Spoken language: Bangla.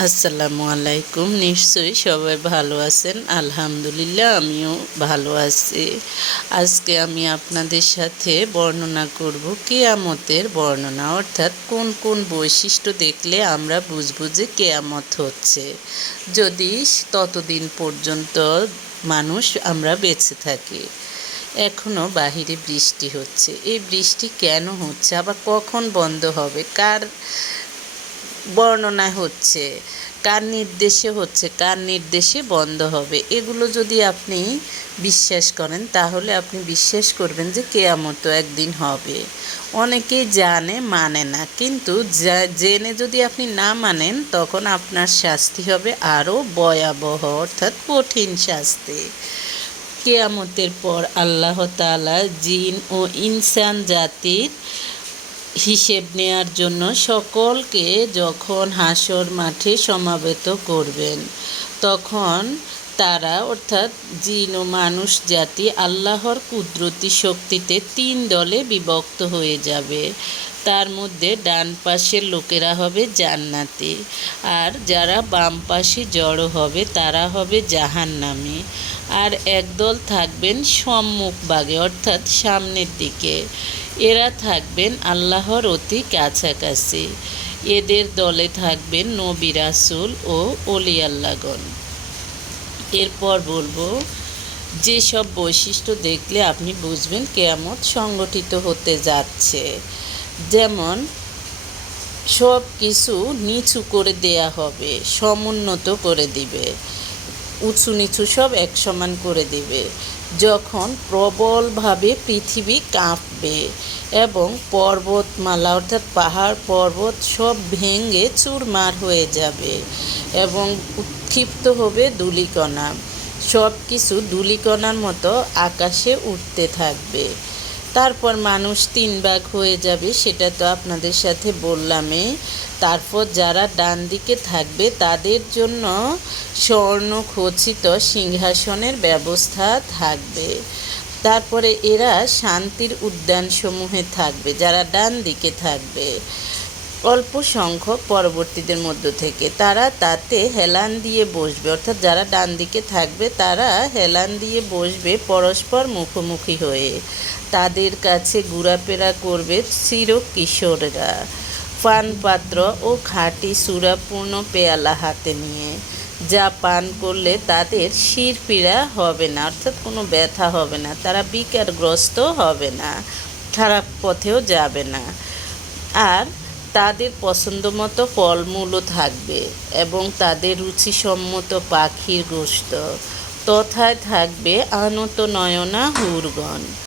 আসসালামু আলাইকুম। নিশ্চয়ই সবাই ভালো আছেন। আলহামদুলিল্লাহ আমিও ভালো আছি। আজকে আমি আপনাদের সাথে বর্ণনা করব কেয়ামতের বর্ণনা, অর্থাৎ কোন কোন বৈশিষ্ট্য দেখলে আমরা বুঝবো যে কেয়ামত হচ্ছে, যদি ততদিন পর্যন্ত মানুষ আমরা বেঁচে থাকি। এখনও বাহিরে বৃষ্টি হচ্ছে। এই বৃষ্টি কেন হচ্ছে, আবার কখন বন্ধ হবে, কার বর্ণনায় হচ্ছে, কার নির্দেশে হচ্ছে, কার নির্দেশে বন্ধ হবে, এগুলো যদি আপনি বিশ্বাস করেন তাহলে আপনি বিশ্বাস করবেন যে কেয়ামত একদিন হবে। অনেকেই জানে, মানে না, কিন্তু জেনে যদি আপনি না মানেন তখন আপনার শাস্তি হবে আরও ভয়াবহ, অর্থাৎ কঠিন শাস্তি। কেয়ামতের পর আল্লাহ তাআলা জিন ও ইনসান জাতির হিসেব নেয়ার জন্য সকলকে যখন হাসর মাঠে সমাবেত করবেন, তখন তারা, অর্থাৎ জিন ও মানুষ জাতি, আল্লাহর কুদরতি শক্তিতে 3 দলে বিভক্ত হয়ে যাবে। তার মধ্যে ডান পাশের লোকেরা হবে জান্নাতি, আর যারা বাম পাশে জড়ো হবে তারা হবে জাহান্নামী। আর একদল থাকবেন সম্মুখভাগে, অর্থাৎ সামনের দিকে। এরা থাকবেন আল্লাহর অতি কাছাকাছি। এদের দলে থাকবেন নবী রাসূল ও অলি আল্লাহগণ। এরপর বলবো যেসব বৈশিষ্ট্য দেখলে আপনি বুঝবেন কেয়ামত সংগঠিত হতে যাচ্ছে। যেমন সব কিছু নিচু করে দেয়া হবে, সমুন্নত করে দিবে, উঁচু নিচু সব এক সমান করে দিবে। যখন প্রবলভাবে পৃথিবী কাঁপবে এবং পর্বতমালা, অর্থাৎ পাহাড় পর্বত সব ভেঙে চুরমার হয়ে যাবে এবং উৎক্ষিপ্ত হবে ধূলিকণা, সব কিছু ধূলিকণার মতো আকাশে উঠতে থাকবে। তারপর মানুষ 3 ভাগ হয়ে যাবে, সেটা তো আপনাদের সাথে বললামই। তারপর যারা ডান দিকে থাকবে তাদের জন্য স্বর্ণখচিত সিংহাসনের ব্যবস্থা থাকবে। তারপরে এরা শান্তির উদ্যানসমূহে থাকবে, যারা ডান দিকে থাকবে। অল্প সংখ্যক পরবর্তীদের মধ্য থেকে তারা তাতে হেলান দিয়ে বসবে, অর্থাৎ যারা ডান দিকে থাকবে তারা হেলান দিয়ে বসবে পরস্পর মুখোমুখি হয়ে। তাদের কাছে ঘোরাফেরা করবে চিরকিশোররা, পানপাত্র ও খাঁটি সুরাপূর্ণ পেয়ালা হাতে নিয়ে, যা পান করলে তাদের শিরপীড়া হবে না, অর্থাৎ কোনো ব্যথা হবে না, তারা বিকারগ্রস্ত হবে না, খারাপ পথেও যাবে না। আর তাদের পছন্দমতো ফলমূলও থাকবে এবং তাদের রুচিসম্মত পাখির গোশত, তথায় থাকবে আনত নয়না হুরগণ।